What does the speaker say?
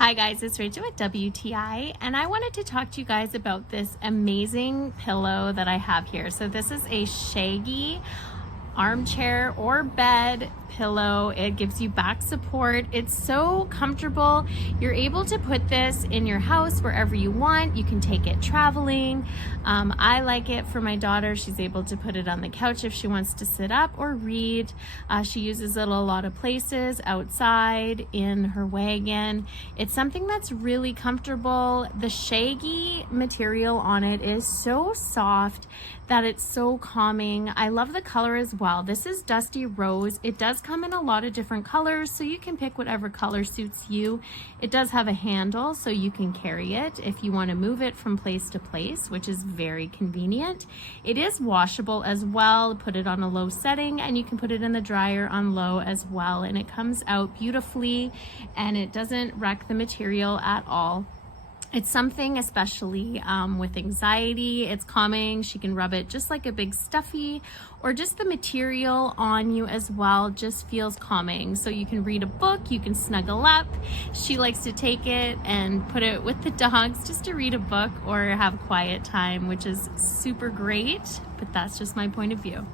Hi guys, it's Rachel with WTI, and I wanted to talk to you guys about this amazing pillow that I have here. So this is a Shaggy armchair or bed pillow. It gives you back support. It's so comfortable. You're able to put this in your house wherever you want. You can take it traveling. I like it for my daughter. She's able to put it on the couch if she wants to sit up or read. She uses it a lot of places, outside, in her wagon. It's something that's really comfortable. The Shaggy material on it is so soft that it's so calming. I love the color as well. This is Dusty Rose. It does come in a lot of different colors, so you can pick whatever color suits you. It does have a handle, so you can carry it if you want to move it from place to place, which is very convenient. It is washable as well. Put it on a low setting, and you can put it in the dryer on low as well, and it comes out beautifully, and it doesn't wreck the material at all. It's something, especially with anxiety, it's calming. She can rub it just like a big stuffy, or just the material on you as well just feels calming. So you can read a book, you can snuggle up. She likes to take it and put it with the dogs just to read a book or have quiet time, which is super great, but that's just my point of view.